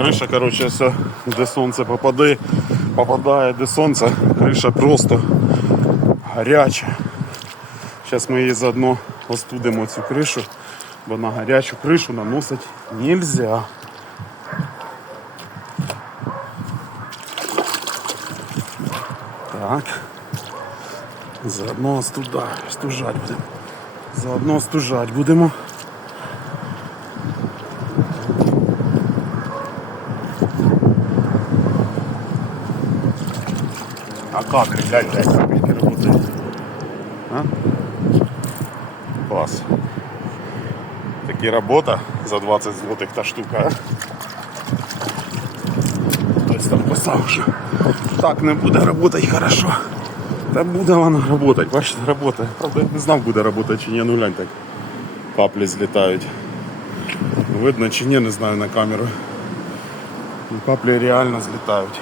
Криша, короче, все, де сонце попадає, попадає, де сонце, криша просто гаряча. Зараз ми її заодно остудимо цю кришу, бо на гарячу кришу наносить нельзя. Так. Заодно остужать будемо. Заодно остужать будемо. А как, глянь, глянь, капельки работают. А? Класс. Таки работа за 20 злотих та штука. а? Хтось там писав, що так не буде працювати хорошо. Та буде вона працювати, бачите, працює. Правда, я не знав, буде працювати чи ні, ну глянь так. Каплі злітають. Видно чи ні, не знаю на камеру. Ну, каплі реально злітають.